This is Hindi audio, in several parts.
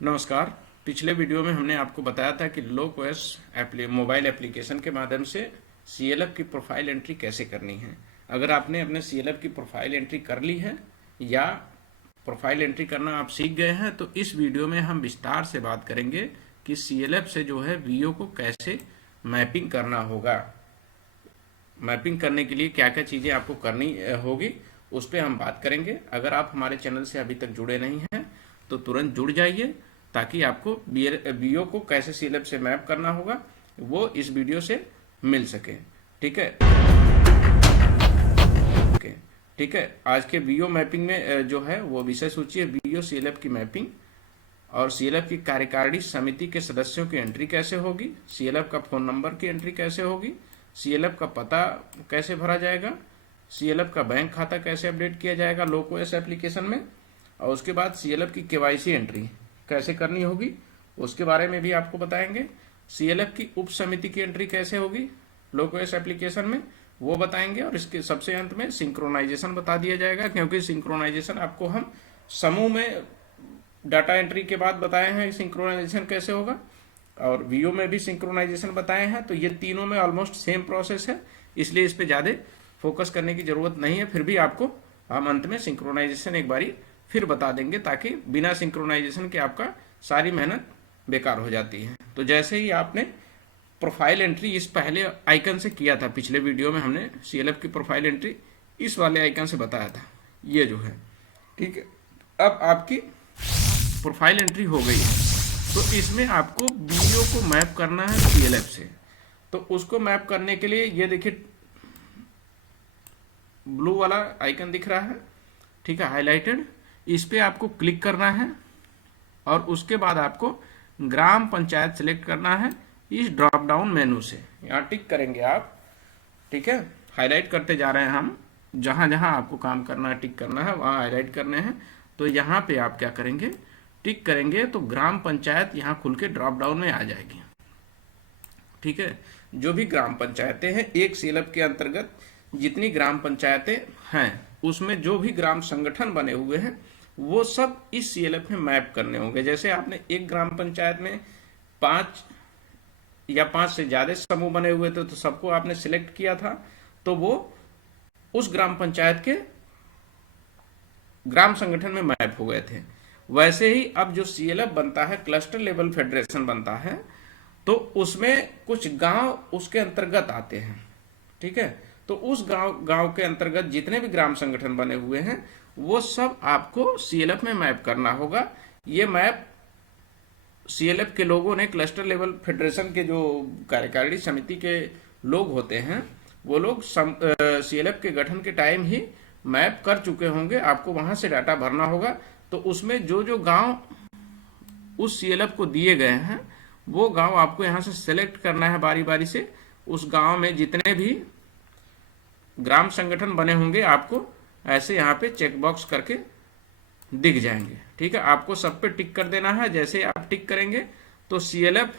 नमस्कार। पिछले वीडियो में हमने आपको बताया था कि लोक्वेस मोबाइल एप्लीकेशन के माध्यम से सीएलएफ की प्रोफाइल एंट्री कैसे करनी है। अगर आपने अपने सीएलएफ की प्रोफाइल एंट्री कर ली है या प्रोफाइल एंट्री करना आप सीख गए हैं तो इस वीडियो में हम विस्तार से बात करेंगे कि सीएलएफ से जो है वीओ को कैसे मैपिंग करना होगा। मैपिंग करने के लिए क्या क्या चीज़ें आपको करनी होगी उस पर हम बात करेंगे। अगर आप हमारे चैनल से अभी तक जुड़े नहीं हैं तो तुरंत जुड़ जाइए ताकि आपको वीओ को कैसे सीएलएफ से मैप करना होगा वो इस वीडियो से मिल सके। ठीक है, ठीक है। आज के वीओ मैपिंग में जो है वो विषय सूची है वीओ सीएलएफ की मैपिंग और सीएलएफ की कार्यकारिणी समिति के सदस्यों की एंट्री कैसे होगी, सीएलएफ का फोन नंबर की एंट्री कैसे होगी, सीएलएफ का पता कैसे भरा जाएगा, सीएलएफ का बैंक खाता कैसे अपडेट किया जाएगा लोक्वेस एप्लीकेशन में, और उसके बाद सीएलएफ की केवाईसी एंट्री कैसे करनी होगी उसके बारे में भी आपको बताएंगे। सीएलएफ की उप समिति की एंट्री कैसे होगी लोक्वेस एप्लीकेशन में वो बताएंगे, और इसके सबसे अंत में सिंक्रोनाइजेशन बता दिया जाएगा, क्योंकि सिंक्रोनाइजेशन आपको हम समूह में डाटा एंट्री के बाद बताए हैं सिंक्रोनाइजेशन कैसे होगा, और वीओ में भी सिंक्रोनाइजेशन बताए हैं। तो ये तीनों में ऑलमोस्ट सेम प्रोसेस है, इसलिए इस पे ज़्यादा फोकस करने की जरूरत नहीं है। फिर भी आपको हम अंत में सिंक्रोनाइजेशन एक बारी फिर बता देंगे ताकि बिना सिंक्रोनाइजेशन के आपका सारी मेहनत बेकार हो जाती है। तो जैसे ही आपने प्रोफाइल एंट्री इस पहले आइकन से किया था, पिछले वीडियो में हमने सीएलएफ की प्रोफाइल एंट्री इस वाले आइकन से बताया था, ये जो है, ठीक है। अब आपकी प्रोफाइल एंट्री हो गई है तो इसमें आपको वीडियो को मैप करना है सीएलएफ से। तो उसको मैप करने के लिए ये देखिए ब्लू वाला आइकन दिख रहा है, ठीक है, हाईलाइटेड, इस पे आपको क्लिक करना है और उसके बाद आपको ग्राम पंचायत सिलेक्ट करना है इस ड्रॉप डाउन मेनू से। यहाँ टिक करेंगे आप, ठीक है, हाईलाइट करते जा रहे हैं हम, जहाँ जहाँ आपको काम करना है टिक करना है वहाँ हाईलाइट करने हैं। तो यहाँ पे आप क्या करेंगे, टिक करेंगे तो ग्राम पंचायत यहाँ खुल के ड्रॉप डाउन में आ जाएगी। ठीक है, जो भी ग्राम पंचायतें हैं, एक सीएलएफ के अंतर्गत जितनी ग्राम पंचायतें हैं उसमें जो भी ग्राम संगठन बने हुए हैं वो सब इस सीएलएफ में मैप करने होंगे। जैसे आपने एक ग्राम पंचायत में 5 या 5 से ज्यादा समूह बने हुए थे तो सबको आपने सिलेक्ट किया था, तो वो उस ग्राम पंचायत के ग्राम संगठन में मैप हो गए थे। वैसे ही अब जो सीएलएफ बनता है, क्लस्टर लेवल फेडरेशन बनता है, तो उसमें कुछ गांव उसके अंतर्गत आते हैं। ठीक है, तो उस गांव के अंतर्गत जितने भी ग्राम संगठन बने हुए हैं वो सब आपको सीएलएफ में मैप करना होगा। ये मैप सीएलएफ के लोगों ने, क्लस्टर लेवल फेडरेशन के जो कार्यकारिणी समिति के लोग होते हैं वो लोग सीएलएफ के गठन के टाइम ही मैप कर चुके होंगे। आपको वहां से डाटा भरना होगा। तो उसमें जो जो गांव उस सीएलएफ को दिए गए हैं वो गांव आपको यहाँ से सेलेक्ट करना है बारी बारी से। उस गांव में जितने भी ग्राम संगठन बने होंगे आपको ऐसे यहाँ पे चेक बॉक्स करके दिख जाएंगे। ठीक है, आपको सब पे टिक कर देना है। जैसे आप टिक करेंगे तो सीएलएफ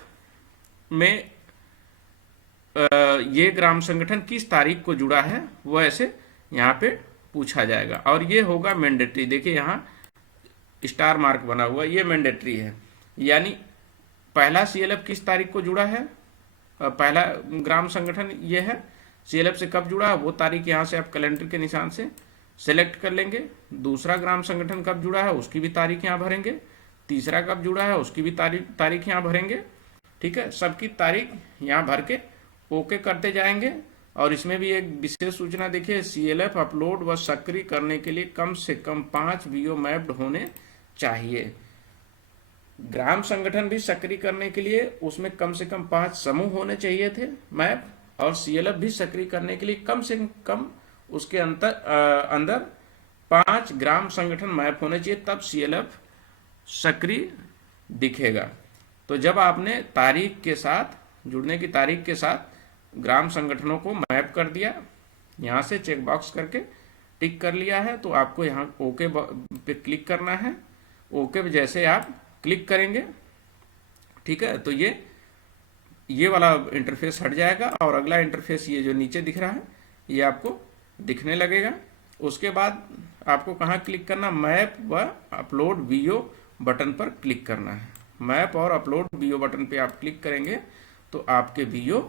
में ये ग्राम संगठन किस तारीख को जुड़ा है वो ऐसे यहाँ पे पूछा जाएगा, और ये होगा मैंडेटरी। देखिए यहाँ स्टार मार्क बना हुआ, ये मैंडेटरी है, यानी पहला सीएलएफ किस तारीख को जुड़ा है, पहला ग्राम संगठन ये है, सीएलएफ से कब जुड़ा है वो तारीख यहाँ से आप कैलेंडर के निशान से सेलेक्ट कर लेंगे। दूसरा ग्राम संगठन कब जुड़ा है उसकी भी तारीख यहाँ भरेंगे, तीसरा कब जुड़ा है उसकी भी तारीख यहाँ भरेंगे। ठीक है, सबकी तारीख यहाँ भर के ओके करते जाएंगे। और इसमें भी एक विशेष सूचना देखिए, सीएलएफ अपलोड व सक्रिय करने के लिए कम से कम 5 वीओ मैप्ड होने चाहिए। ग्राम संगठन भी सक्रिय करने के लिए उसमें कम से कम 5 समूह होने चाहिए थे मैप, और सीएलएफ भी सक्रिय करने के लिए कम से कम उसके अंदर 5 ग्राम संगठन मैप होने चाहिए, तब सीएलएफ सक्रिय दिखेगा। तो जब आपने तारीख के साथ, जुड़ने की तारीख के साथ ग्राम संगठनों को मैप कर दिया, यहाँ से चेक बॉक्स करके टिक कर लिया है, तो आपको यहाँ ओके पे क्लिक करना है। ओके पे जैसे आप क्लिक करेंगे, ठीक है, तो ये वाला इंटरफेस हट जाएगा और अगला इंटरफेस ये जो नीचे दिख रहा है ये आपको दिखने लगेगा। उसके बाद आपको कहाँ क्लिक करना, मैप व अपलोड वीओ बटन पर क्लिक करना है। मैप और अपलोड बीओ बटन पे आप क्लिक करेंगे तो आपके बीओ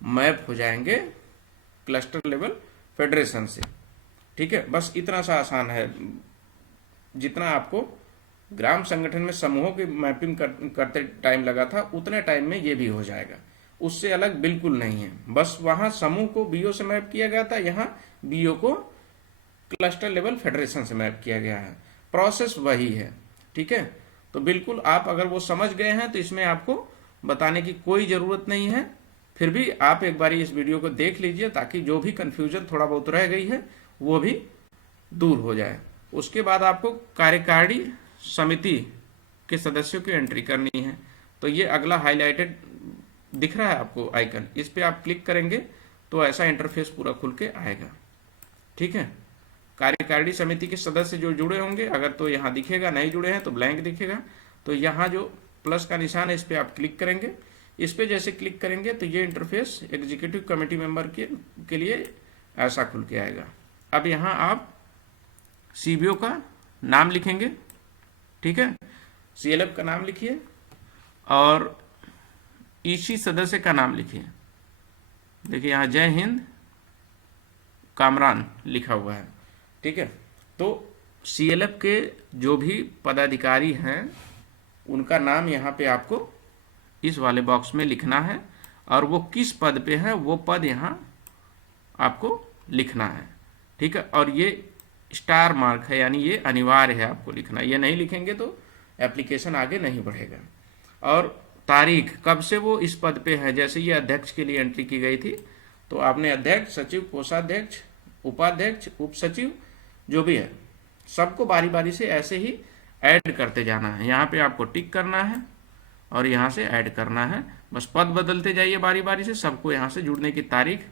मैप हो जाएंगे क्लस्टर लेवल फेडरेशन से। ठीक है, बस इतना सा आसान है। जितना आपको ग्राम संगठन में समूहों की मैपिंग करते टाइम लगा था उतने टाइम में ये भी हो जाएगा, उससे अलग बिल्कुल नहीं है। बस वहां समूह को बीओ से मैप किया गया था, यहाँ बीओ को क्लस्टर लेवल फेडरेशन से मैप किया गया है। प्रोसेस वही है। ठीक है, तो बिल्कुल आप अगर वो समझ गए हैं तो इसमें आपको बताने की कोई ज़रूरत नहीं है। फिर भी आप एक बार इस वीडियो को देख लीजिए ताकि जो भी कन्फ्यूजन थोड़ा बहुत रह गई है वो भी दूर हो जाए। उसके बाद आपको कार्यकारिणी समिति के सदस्यों की एंट्री करनी है। तो ये अगला हाईलाइटेड दिख रहा है आपको आइकन, इस पे आप क्लिक करेंगे तो ऐसा इंटरफेस पूरा खुल के आएगा। ठीक है, कार्यकारिणी समिति के सदस्य जो जुड़े होंगे अगर तो यहाँ दिखेगा, नहीं जुड़े हैं तो ब्लैंक दिखेगा। तो यहाँ जो प्लस का निशान है इस पर आप क्लिक करेंगे। इस पर जैसे क्लिक करेंगे तो ये इंटरफेस एग्जीक्यूटिव कमेटी मेंबर के लिए ऐसा खुल के आएगा। अब यहाँ आप सीबीओ का नाम लिखेंगे। ठीक है, सीएलएफ का नाम लिखिए और ईसी सदस्य का नाम लिखिए। देखिए यहाँ जय हिंद कामरान लिखा हुआ है। ठीक है, तो सीएलएफ के जो भी पदाधिकारी हैं उनका नाम यहाँ पे आपको इस वाले बॉक्स में लिखना है और वो किस पद पे है वो पद यहाँ आपको लिखना है। ठीक है, और ये स्टार मार्क है यानी ये अनिवार्य है आपको लिखना, ये नहीं लिखेंगे तो एप्लीकेशन आगे नहीं बढ़ेगा। और तारीख कब से वो इस पद पे है, जैसे ये अध्यक्ष के लिए एंट्री की गई थी तो आपने अध्यक्ष, सचिव, कोषाध्यक्ष, उपाध्यक्ष, उप सचिव जो भी है सबको बारी बारी से ऐसे ही ऐड करते जाना है। यहाँ पे आपको टिक करना है और यहाँ से ऐड करना है। बस पद बदलते जाइए बारी बारी से, सबको यहाँ से जुड़ने की तारीख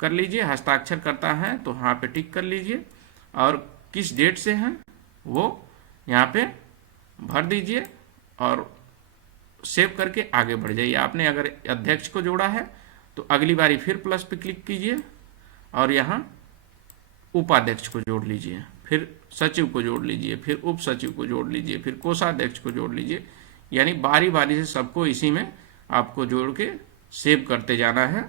कर लीजिए। हस्ताक्षर करता है तो यहाँ पे टिक कर लीजिए और किस डेट से हैं वो यहाँ पे भर दीजिए और सेव करके आगे बढ़ जाइए। आपने अगर अध्यक्ष को जोड़ा है तो अगली बारी फिर प्लस पे क्लिक कीजिए और यहाँ उपाध्यक्ष को जोड़ लीजिए, फिर सचिव को जोड़ लीजिए, फिर उप सचिव को जोड़ लीजिए, फिर कोषाध्यक्ष को जोड़ लीजिए। यानी बारी बारी से सबको इसी में आपको जोड़ के सेव करते जाना है।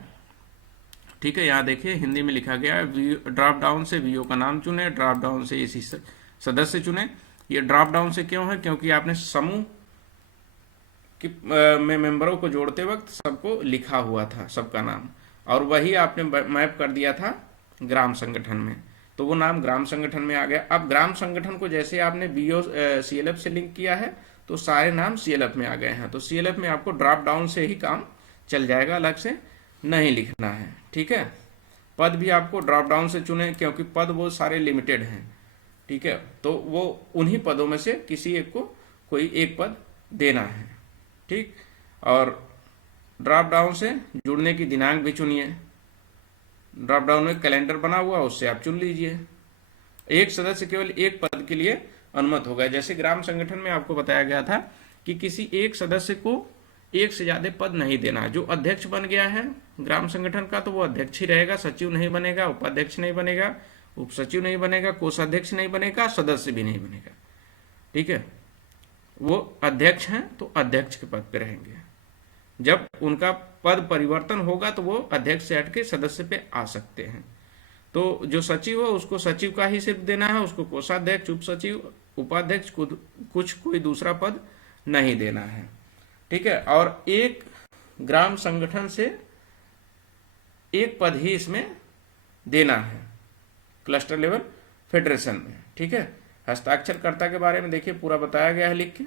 ठीक है, यहाँ देखिए हिंदी में लिखा गया है ड्रॉप डाउन से वीओ का नाम चुने, ड्रॉप डाउन से इसी सदस्य चुने। ये ड्रॉप डाउन से क्यों है, क्योंकि आपने समूह में मेंबरों को जोड़ते वक्त सबको लिखा हुआ था सबका नाम और वही आपने मैप कर दिया था ग्राम संगठन में, तो वो नाम ग्राम संगठन में आ गया। अब ग्राम संगठन को जैसे आपने बीओ सीएलएफ से लिंक किया है तो सारे नाम सीएलएफ में आ गए हैं। तो सीएलएफ में आपको ड्रॉप डाउन से ही काम चल जाएगा, अलग से नहीं लिखना है। ठीक है, पद भी आपको ड्रॉप डाउन से चुने क्योंकि पद वो सारे लिमिटेड हैं। ठीक है, तो वो उन्हीं पदों में से किसी एक को कोई एक पद देना है। ठीक, और ड्रॉप डाउन से जुड़ने की दिनांक भी चुनिए। ड्रॉप डाउन में कैलेंडर बना हुआ उससे आप चुन लीजिए। एक सदस्य केवल एक पद के लिए अनुमत होगा। जैसे ग्राम संगठन में आपको बताया गया था कि किसी एक सदस्य को एक से ज्यादा पद नहीं देना। जो अध्यक्ष बन गया है ग्राम संगठन का तो वो अध्यक्ष ही रहेगा, सचिव नहीं बनेगा, उपाध्यक्ष नहीं बनेगा, उप सचिव नहीं बनेगा, कोषाध्यक्ष नहीं बनेगा, सदस्य भी नहीं बनेगा। ठीक है, वो अध्यक्ष हैं तो अध्यक्ष के पद पे रहेंगे। जब उनका पद परिवर्तन होगा तो वो अध्यक्ष से हट के सदस्य पे आ सकते हैं। तो जो सचिव है उसको सचिव का ही सिर्फ देना है, उसको कोषाध्यक्ष, उप सचिव, उपाध्यक्ष कुछ कोई दूसरा पद नहीं देना है। ठीक है, और एक ग्राम संगठन से एक पद ही इसमें देना है क्लस्टर लेवल फेडरेशन में। ठीक है, हस्ताक्षरकर्ता के बारे में देखिए पूरा बताया गया है लिख के,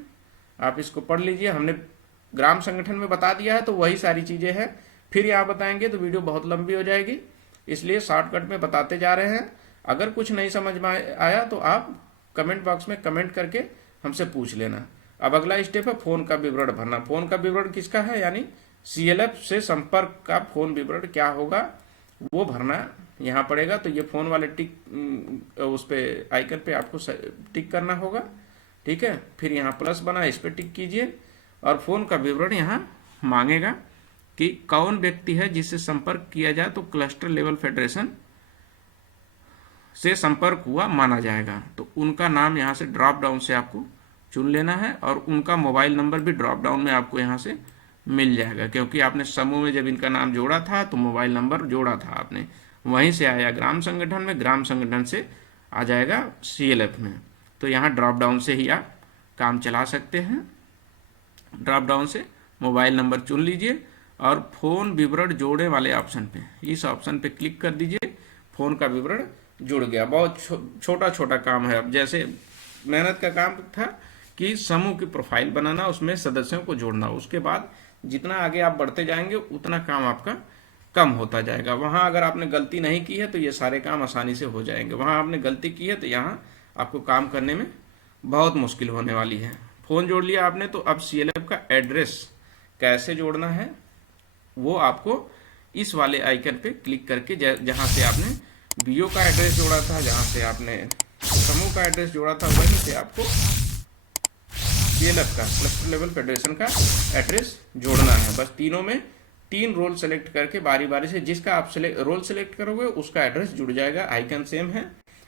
आप इसको पढ़ लीजिए। हमने ग्राम संगठन में बता दिया है तो वही सारी चीजें हैं, फिर यहाँ बताएंगे तो वीडियो बहुत लंबी हो जाएगी, इसलिए शॉर्टकट में बताते जा रहे हैं। अगर कुछ नहीं समझ में आया तो आप कमेंट बॉक्स में कमेंट करके हमसे पूछ लेना। अब अगला स्टेप है फोन का विवरण भरना। फोन का विवरण किसका है, यानी सीएलएफ से संपर्क का फोन विवरण क्या होगा वो भरना यहाँ पड़ेगा। तो ये फोन वाले टिक उस पे आइकन पे आपको टिक करना होगा। ठीक है, फिर यहाँ प्लस बना इस पे टिक कीजिए और फोन का विवरण यहाँ मांगेगा कि कौन व्यक्ति है जिससे संपर्क किया जाए तो क्लस्टर लेवल फेडरेशन से संपर्क हुआ माना जाएगा। तो उनका नाम यहाँ से ड्रॉप डाउन से आपको चुन लेना है और उनका मोबाइल नंबर भी ड्रॉप डाउन में आपको यहाँ से मिल जाएगा, क्योंकि आपने समूह में जब इनका नाम जोड़ा था तो मोबाइल नंबर जोड़ा था आपने, वहीं से आया ग्राम संगठन में, ग्राम संगठन से आ जाएगा CLF में। तो यहाँ ड्रॉप डाउन से ही आप काम चला सकते हैं। ड्रॉप डाउन से मोबाइल नंबर चुन लीजिए और फ़ोन विवरण जोड़ने वाले ऑप्शन पे, इस ऑप्शन पे क्लिक कर दीजिए। फ़ोन का विवरण जुड़ गया। बहुत छोटा छोटा काम है। अब जैसे मेहनत का काम था कि समूह की प्रोफाइल बनाना, उसमें सदस्यों को जोड़ना, उसके बाद जितना आगे आप बढ़ते जाएंगे उतना काम आपका कम होता जाएगा। वहाँ अगर आपने गलती नहीं की है तो ये सारे काम आसानी से हो जाएंगे, वहाँ आपने गलती की है तो यहाँ आपको काम करने में बहुत मुश्किल होने वाली है। फ़ोन जोड़ लिया आपने, तो अब CLF का एड्रेस कैसे जोड़ना है वो आपको इस वाले आइकन पे क्लिक करके, जहाँ से आपने BO का एड्रेस जोड़ा था, जहाँ से आपने समूह का एड्रेस जोड़ा था, वहीं से आपको CLF का, क्लस्टर लेवल फेडरेशन का एड्रेस जोड़ना है। बस तीनों में 3 रोल सेलेक्ट करके बारी बारी से जिसका आप रोल सेलेक्ट करोगे उसका एड्रेस जुड़ जाएगा। आइकन सेम है,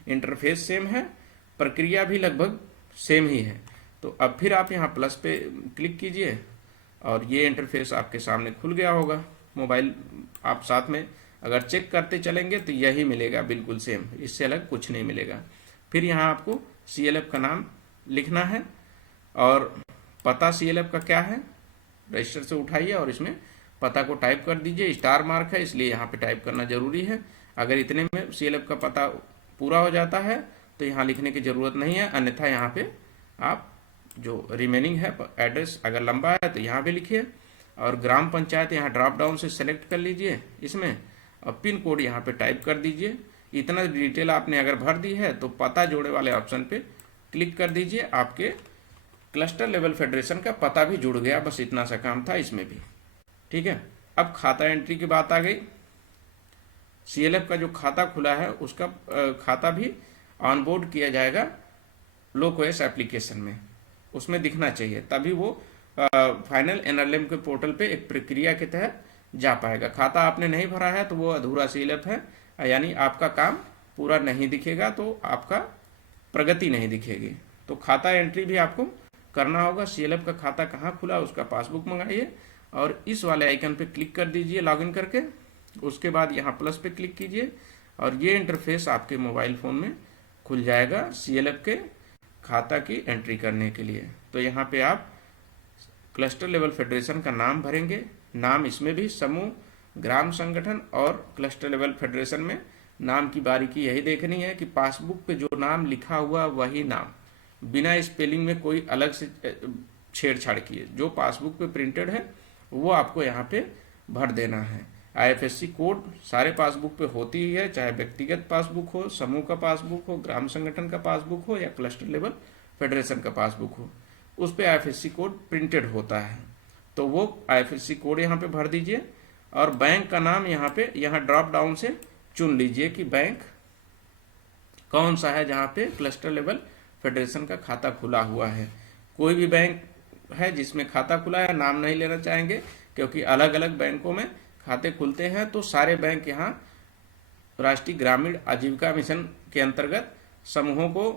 इंटरफेस सेम है, प्रक्रिया भी लगभग सेम ही है। तो अब फिर आप यहाँ प्लस पे क्लिक कीजिए और ये इंटरफेस आपके सामने खुल गया होगा। मोबाइल आप साथ में अगर चेक करते चलेंगे तो यही मिलेगा, बिल्कुल सेम, इससे अलग कुछ नहीं मिलेगा। फिर यहाँ आपको CLF का नाम लिखना है और पता CLF का क्या है, रजिस्टर से उठाइए और इसमें पता को टाइप कर दीजिए। स्टार मार्क है इसलिए यहाँ पे टाइप करना जरूरी है। अगर इतने में CLF का पता पूरा हो जाता है तो यहाँ लिखने की ज़रूरत नहीं है, अन्यथा यहाँ पे आप जो रिमेनिंग है एड्रेस अगर लंबा है तो यहाँ पे लिखिए। और ग्राम पंचायत यहाँ ड्रॉप डाउन से सेलेक्ट कर लीजिए इसमें, और पिन कोड यहाँ पे टाइप कर दीजिए। इतना डिटेल आपने अगर भर दी है तो पता जोड़े वाले ऑप्शन पे क्लिक कर दीजिए। आपके क्लस्टर लेवल फेडरेशन का पता भी जुड़ गया। बस इतना सा काम था इसमें भी, ठीक है। अब खाता एंट्री की बात आ गई। CLF का जो खाता खुला है उसका खाता भी ऑनबोर्ड किया जाएगा लोकओएस एप्लीकेशन में, उसमें दिखना चाहिए, तभी वो फाइनल NLM के पोर्टल पे एक प्रक्रिया के तहत जा पाएगा। खाता आपने नहीं भरा है तो वो अधूरा CLF है, यानी आपका काम पूरा नहीं दिखेगा, तो आपका प्रगति नहीं दिखेगी। तो खाता एंट्री भी आपको करना होगा। CLF का खाता कहाँ खुला उसका पासबुक मंगाइए और इस वाले आइकन पे क्लिक कर दीजिए लॉगिन करके। उसके बाद यहाँ प्लस पे क्लिक कीजिए और ये इंटरफेस आपके मोबाइल फ़ोन में खुल जाएगा CLF के खाता की एंट्री करने के लिए। तो यहाँ पे आप क्लस्टर लेवल फेडरेशन का नाम भरेंगे। नाम इसमें भी समूह, ग्राम संगठन और क्लस्टर लेवल फेडरेशन में नाम की बारीकी यही देखनी है कि पासबुक पे जो नाम लिखा हुआ वही नाम, बिना स्पेलिंग में कोई अलग से छेड़छाड़ किए, जो पासबुक पे प्रिंटेड है वो आपको यहाँ पे भर देना है। IFSC कोड सारे पासबुक पे होती ही है, चाहे व्यक्तिगत पासबुक हो, समूह का पासबुक हो, ग्राम संगठन का पासबुक हो या क्लस्टर लेवल फेडरेशन का पासबुक हो, उस पे IFSC कोड प्रिंटेड होता है। तो वो IFSC कोड यहाँ पे भर दीजिए और बैंक का नाम यहाँ ड्रॉप डाउन से चुन लीजिए कि बैंक कौन सा है जहाँ पे क्लस्टर लेवल फेडरेशन का खाता खुला हुआ है। कोई भी बैंक है जिसमें खाता खुला है, नाम नहीं लेना चाहेंगे क्योंकि अलग अलग बैंकों में खाते खुलते हैं, तो सारे बैंक यहाँ राष्ट्रीय ग्रामीण आजीविका मिशन के अंतर्गत समूहों को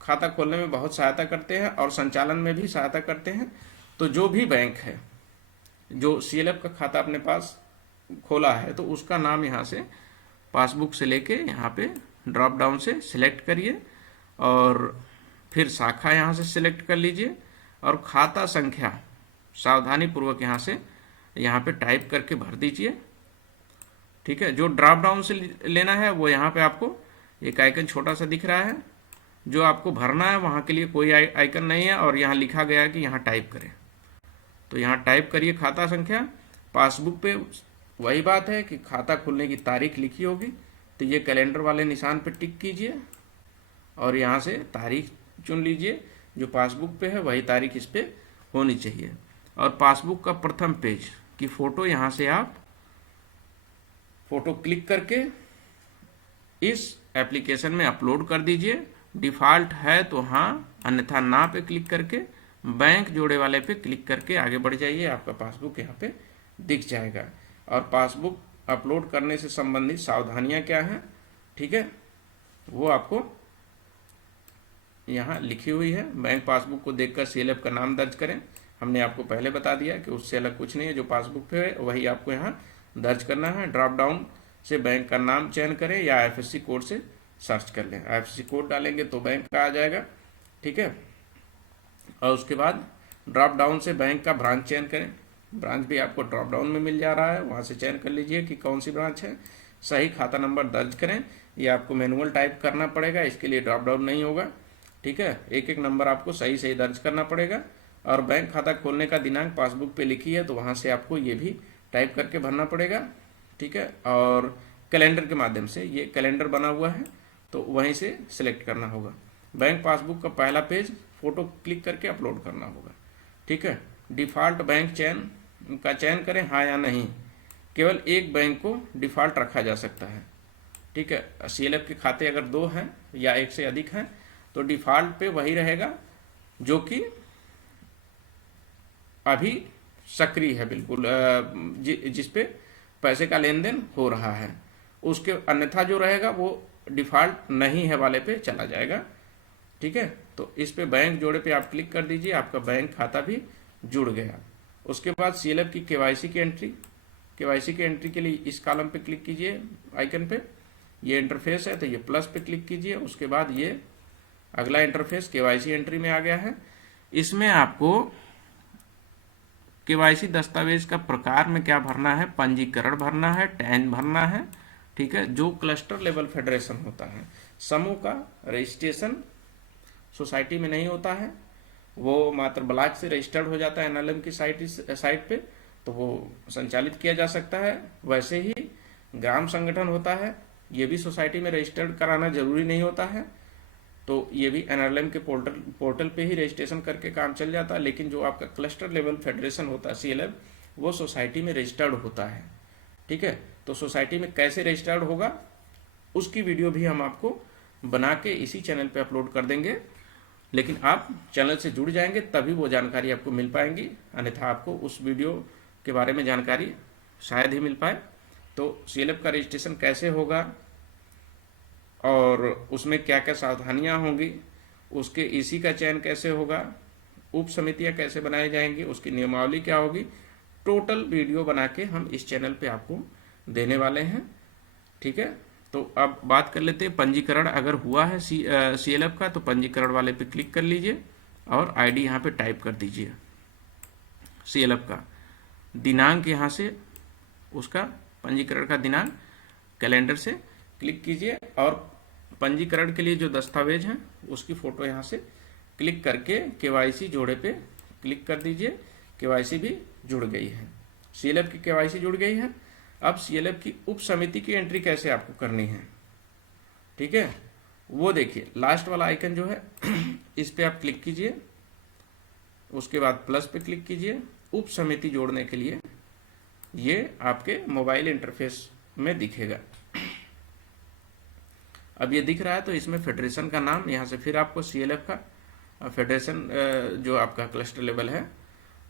खाता खोलने में बहुत सहायता करते हैं और संचालन में भी सहायता करते हैं। तो जो भी बैंक है जो CLF का खाता अपने पास खोला है तो उसका नाम यहाँ से पासबुक से लेके यहाँ पे ड्रॉप डाउन से सिलेक्ट करिए और फिर शाखा यहाँ से सिलेक्ट कर लीजिए और खाता संख्या सावधानी पूर्वक यहाँ पे टाइप करके भर दीजिए, ठीक है। जो ड्रॉप डाउन से लेना है वो यहाँ पे आपको एक आइकन छोटा सा दिख रहा है, जो आपको भरना है वहाँ के लिए कोई आइकन नहीं है और यहाँ लिखा गया है कि यहाँ टाइप करें। तो यहाँ टाइप करिए खाता संख्या। पासबुक पे वही बात है कि खाता खुलने की तारीख लिखी होगी, तो ये कैलेंडर वाले निशान पे टिक कीजिए और यहाँ से तारीख चुन लीजिए। जो पासबुक पे है वही तारीख इस पे होनी चाहिए। और पासबुक का प्रथम पेज की फ़ोटो यहाँ से आप फ़ोटो क्लिक करके इस एप्लीकेशन में अपलोड कर दीजिए। डिफ़ॉल्ट है तो हाँ, अन्यथा ना पे क्लिक करके बैंक जोड़े वाले पे क्लिक करके आगे बढ़ जाइए। आपका पासबुक यहाँ पे दिख जाएगा। और पासबुक अपलोड करने से संबंधित सावधानियाँ क्या हैं, ठीक है, वो आपको यहाँ लिखी हुई है। बैंक पासबुक को देखकर सीएलएफ का नाम दर्ज करें। हमने आपको पहले बता दिया कि उससे अलग कुछ नहीं है, जो पासबुक पे है वही आपको यहाँ दर्ज करना है। ड्रॉप डाउन से बैंक का नाम चयन करें या आईएफएससी कोड से सर्च कर लें। आईएफएससी कोड डालेंगे तो बैंक का आ जाएगा, ठीक है। और उसके बाद ड्रॉप डाउन से बैंक का ब्रांच चयन करें। ब्रांच भी आपको ड्रॉप डाउन में मिल जा रहा है, वहाँ से चयन कर लीजिए कि कौन सी ब्रांच है। सही खाता नंबर दर्ज करें। ये आपको मैनुअल टाइप करना पड़ेगा, इसके लिए ड्रॉप डाउन नहीं होगा, ठीक है। एक एक नंबर आपको सही सही दर्ज करना पड़ेगा। और बैंक खाता खोलने का दिनांक पासबुक पे लिखी है तो वहाँ से आपको ये भी टाइप करके भरना पड़ेगा, ठीक है। और कैलेंडर के माध्यम से, ये कैलेंडर बना हुआ है तो वहीं से सिलेक्ट करना होगा। बैंक पासबुक का पहला पेज फोटो क्लिक करके अपलोड करना होगा, ठीक है। डिफ़ॉल्ट बैंक का चयन करें, हाँ या नहीं। केवल एक बैंक को डिफ़ॉल्ट रखा जा सकता है, ठीक है। सीएलएफ के खाते अगर 2 हैं या 1 से अधिक हैं तो डिफ़ॉल्ट पे वही रहेगा जो कि अभी सक्रिय है, बिल्कुल जिस पे पैसे का लेन देन हो रहा है। उसके अन्यथा जो रहेगा वो डिफ़ॉल्ट नहीं है वाले पे चला जाएगा, ठीक है। तो इस पे बैंक जोड़े पे आप क्लिक कर दीजिए, आपका बैंक खाता भी जुड़ गया। उसके बाद सीएलएफ की केवाईसी की एंट्री। केवाईसी की एंट्री के लिए इस कॉलम पे क्लिक कीजिए आइकन पे, ये इंटरफेस है तो ये प्लस पे क्लिक कीजिए। उसके बाद ये अगला इंटरफेस केवाईसी एंट्री में आ गया है। इसमें आपको केवाईसी दस्तावेज का प्रकार में क्या भरना है, पंजीकरण भरना है, टैन भरना है, ठीक है। जो क्लस्टर लेवल फेडरेशन होता है, समूह का रजिस्ट्रेशन सोसाइटी में नहीं होता है, वो मात्र ब्लॉक से रजिस्टर्ड हो जाता है एनएलएम की साइट पे, तो वो संचालित किया जा सकता है। वैसे ही ग्राम संगठन होता है, ये भी सोसाइटी में रजिस्टर्ड कराना जरूरी नहीं होता है, तो ये भी एनआरएलएम के पोर्टल पे ही रजिस्ट्रेशन करके काम चल जाता है। लेकिन जो आपका क्लस्टर लेवल फेडरेशन होता है सीएलएफ, वो सोसाइटी में रजिस्टर्ड होता है, ठीक है। तो सोसाइटी में कैसे रजिस्टर्ड होगा उसकी वीडियो भी हम आपको बना के इसी चैनल पे अपलोड कर देंगे। लेकिन आप चैनल से जुड़ जाएंगे तभी वो जानकारी आपको मिल पाएंगी, अन्यथा आपको उस वीडियो के बारे में जानकारी शायद ही मिल पाए। तो सीएलएफ का रजिस्ट्रेशन कैसे होगा और उसमें क्या क्या सावधानियां होंगी, उसके ईसी का चयन कैसे होगा, उप समितियां कैसे बनाई जाएंगी, उसकी नियमावली क्या होगी, टोटल वीडियो बना के हम इस चैनल पे आपको देने वाले हैं, ठीक है। तो अब बात कर लेते हैं पंजीकरण अगर हुआ है सीएलएफ का, तो पंजीकरण वाले पे क्लिक कर लीजिए और आईडी यहाँ पे टाइप कर दीजिए। सीएलएफ का दिनांक यहाँ से उसका पंजीकरण का दिनांक कैलेंडर से क्लिक कीजिए और पंजीकरण के लिए जो दस्तावेज हैं उसकी फोटो यहाँ से क्लिक करके केवाईसी जोड़े पे क्लिक कर दीजिए। केवाईसी भी जुड़ गई है, सीएलएफ की केवाईसी जुड़ गई है। अब सीएलएफ की उप समिति की एंट्री कैसे आपको करनी है, ठीक है, वो देखिए लास्ट वाला आइकन जो है इस पे आप क्लिक कीजिए। उसके बाद प्लस पे क्लिक कीजिए। उप समिति जोड़ने के लिए ये आपके मोबाइल इंटरफेस में दिखेगा। अब ये दिख रहा है तो इसमें फेडरेशन का नाम, यहाँ से फिर आपको सीएलएफ का फेडरेशन जो आपका क्लस्टर लेवल है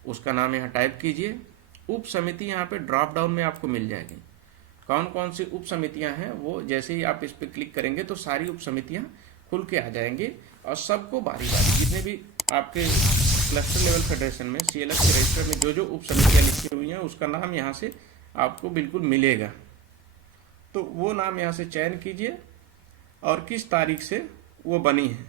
उसका नाम यहाँ टाइप कीजिए। उप समिति यहाँ पे ड्रॉप डाउन में आपको मिल जाएगी। कौन कौन सी उप समितियाँ हैं वो जैसे ही आप इस पर क्लिक करेंगे तो सारी उप समितियाँ खुल के आ जाएंगी और सबको बारी बारी जितने भी आपके क्लस्टर लेवल फेडरेशन में सीएलएफ के रजिस्टर में जो जो उप समितियाँ लिखी हुई हैं उसका नाम यहाँ से आपको बिल्कुल मिलेगा। तो वो नाम यहाँ से चयन कीजिए और किस तारीख से वो बनी है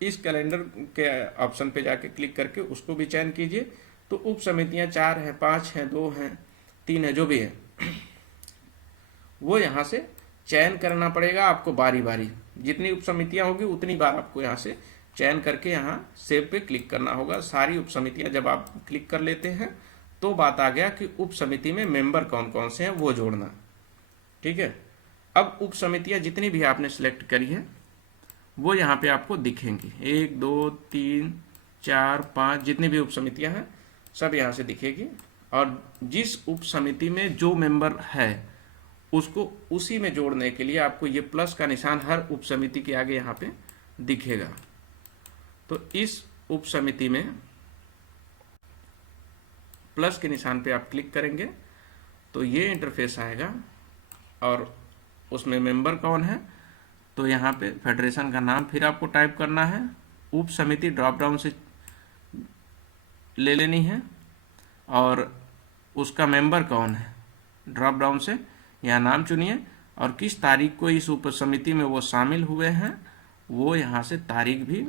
इस कैलेंडर के ऑप्शन पे जाके क्लिक करके उसको भी चयन कीजिए। तो उप समितियां 4 हैं, 5 हैं, 2 हैं, 3 है, जो भी है वो यहाँ से चयन करना पड़ेगा आपको बारी बारी। जितनी उप समितियां होगी उतनी बार आपको यहाँ से चयन करके यहाँ सेव पे क्लिक करना होगा। सारी उप समितियां जब आप क्लिक कर लेते हैं तो बात आ गया कि उप समिति में मेंबर कौन कौन से हैं वो जोड़ना, ठीक है। अब उप समितियां जितनी भी आपने सिलेक्ट करी है वो यहाँ पे आपको दिखेंगी, 1 2 3 4 5 जितनी भी उप समितियां हैं सब यहाँ से दिखेगी। और जिस उप समिति में जो मेंबर है उसको उसी में जोड़ने के लिए आपको ये प्लस का निशान हर उप समिति के आगे यहाँ पे दिखेगा। तो इस उप समिति में प्लस के निशान पे आप क्लिक करेंगे तो ये इंटरफेस आएगा और उसमें मेंबर कौन है तो यहाँ पे फेडरेशन का नाम फिर आपको टाइप करना है, उप समिति ड्रॉप डाउन से ले लेनी है, और उसका मेंबर कौन है ड्रॉप डाउन से यहाँ नाम चुनिए, और किस तारीख को इस उप समिति में वो शामिल हुए हैं वो यहाँ से तारीख भी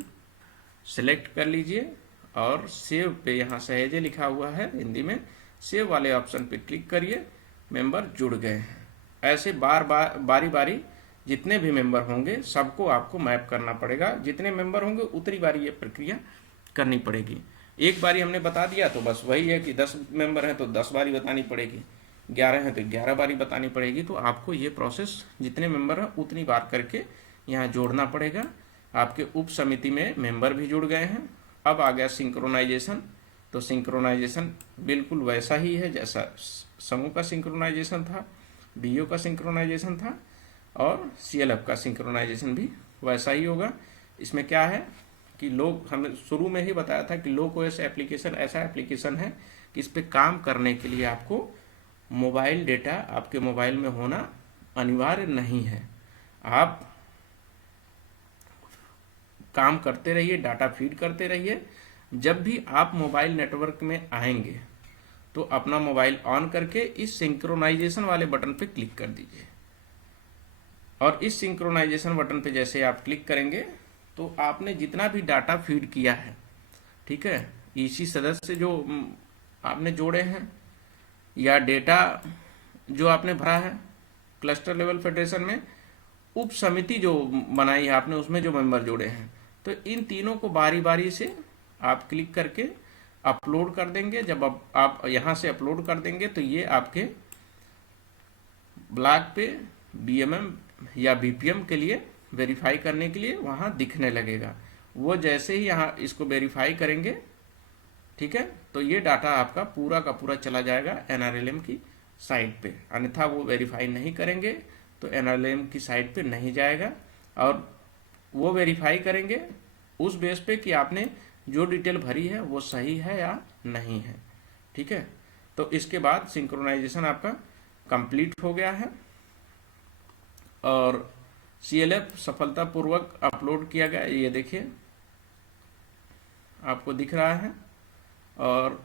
सिलेक्ट कर लीजिए, और सेव पे यहाँ सहेजे लिखा हुआ है हिंदी में, सेव वाले ऑप्शन पे क्लिक करिए, मेंबर जुड़ गए हैं। ऐसे बारी बारी जितने भी मेंबर होंगे सबको आपको मैप करना पड़ेगा, जितने मेंबर होंगे उतनी बारी ये प्रक्रिया करनी पड़ेगी। एक बारी हमने बता दिया तो बस वही है कि 10 मेंबर हैं तो 10 बारी बतानी पड़ेगी, 11 हैं तो 11 बारी बतानी पड़ेगी। तो आपको ये प्रोसेस जितने मेंबर हैं उतनी बार करके यहाँ जोड़ना पड़ेगा। आपके उप समिति में मेंबर भी जुड़ गए हैं। अब आ गया सिंक्रोनाइजेशन। तो सिंक्रोनाइजेशन बिल्कुल वैसा ही है जैसा समूह का सिंक्रोनाइजेशन था, बीओ का सिंक्रोनाइजेशन था, और सीएलएफ का सिंक्रोनाइजेशन भी वैसा ही होगा। इसमें क्या है कि हमने शुरू में ही बताया था कि लोकओएस एप्लीकेशन ऐसा एप्लीकेशन है कि इस पे काम करने के लिए आपको मोबाइल डेटा आपके मोबाइल में होना अनिवार्य नहीं है। आप काम करते रहिए, डाटा फीड करते रहिए। जब भी आप मोबाइल नेटवर्क में आएंगे तो अपना मोबाइल ऑन करके इस सिंक्रोनाइजेशन वाले बटन पे क्लिक कर दीजिए, और इस सिंक्रोनाइजेशन बटन पे जैसे आप क्लिक करेंगे तो आपने जितना भी डाटा फीड किया है, ठीक है, इसी सदस्य जो आपने जोड़े हैं या डेटा जो आपने भरा है क्लस्टर लेवल फेडरेशन में, उप समिति जो बनाई है आपने उसमें जो मेंबर जोड़े हैं, तो इन तीनों को बारी बारी से आप क्लिक करके अपलोड कर देंगे। जब आप यहाँ से अपलोड कर देंगे तो ये आपके ब्लॉक पे बीएमएम या बीपीएम के लिए वेरीफाई करने के लिए वहाँ दिखने लगेगा। वो जैसे ही यहाँ इसको वेरीफाई करेंगे, ठीक है, तो ये डाटा आपका पूरा का पूरा चला जाएगा एनआरएलएम की साइट पे। अन्यथा वो वेरीफाई नहीं करेंगे तो एनआरएलएम की साइट पे नहीं जाएगा, और वो वेरीफाई करेंगे उस बेस पे कि आपने जो डिटेल भरी है वो सही है या नहीं है, ठीक है। तो इसके बाद सिंक्रोनाइजेशन आपका कंप्लीट हो गया है और सीएलएफ सफलतापूर्वक अपलोड किया गया। ये देखिए आपको दिख रहा है। और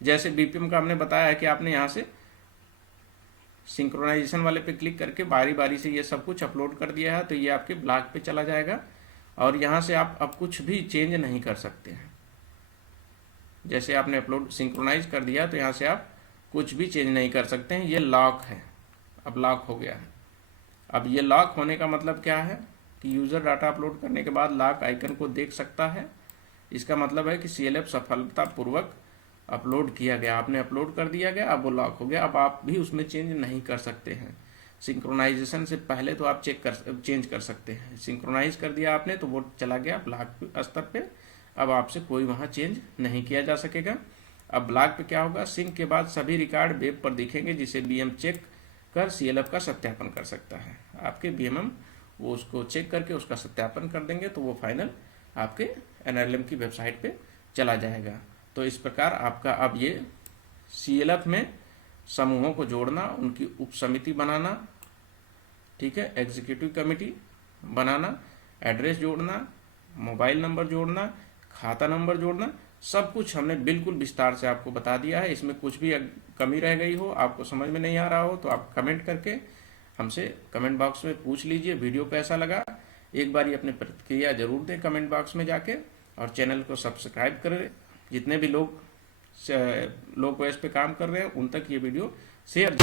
जैसे बीपीएम का हमने बताया है कि आपने यहाँ से सिंक्रोनाइजेशन वाले पे क्लिक करके बारी बारी से ये सब कुछ अपलोड कर दिया है, तो ये आपके ब्लॉक पे चला जाएगा और यहाँ से आप अब कुछ भी चेंज नहीं कर सकते हैं। जैसे आपने अपलोड सिंक्रोनाइज कर दिया तो यहाँ से आप कुछ भी चेंज नहीं कर सकते हैं। ये लॉक है, अब लॉक हो गया है। अब ये लॉक होने का मतलब क्या है कि यूज़र डाटा अपलोड करने के बाद लॉक आइकन को देख सकता है। इसका मतलब है कि सीएलएफ सफलतापूर्वक अपलोड किया गया, आपने अपलोड कर दिया गया, अब वो लॉक हो गया। अब आप भी उसमें चेंज नहीं कर सकते हैं। सिंक्रोनाइजेशन से पहले तो आप चेंज कर सकते हैं। सिंक्रोनाइज कर दिया आपने तो वो चला गया ब्लॉक स्तर पे, अब आपसे कोई वहाँ चेंज नहीं किया जा सकेगा। अब ब्लॉक पे क्या होगा, सिंक के बाद सभी रिकॉर्ड वेब पर दिखेंगे जिसे बीएम चेक कर सीएलएफ का सत्यापन कर सकता है। आपके बीएमएम वो उसको चेक करके उसका सत्यापन कर देंगे तो वो फाइनल आपके एनआरएलएम की वेबसाइट पे चला जाएगा। तो इस प्रकार आपका अब ये सीएलएफ में समूहों को जोड़ना, उनकी उप समिति बनाना, ठीक है, एग्जीक्यूटिव कमेटी बनाना, एड्रेस जोड़ना, मोबाइल नंबर जोड़ना, खाता नंबर जोड़ना, सब कुछ हमने बिल्कुल विस्तार से आपको बता दिया है। इसमें कुछ भी कमी रह गई हो, आपको समझ में नहीं आ रहा हो तो आप कमेंट करके हमसे कमेंट बॉक्स में पूछ लीजिए वीडियो कैसा लगा। एक बार अपनी प्रतिक्रिया जरूर दें कमेंट बॉक्स में जाके, और चैनल को सब्सक्राइब करें। जितने भी लोग लोकओएस पे काम कर रहे हैं उन तक ये वीडियो शेयर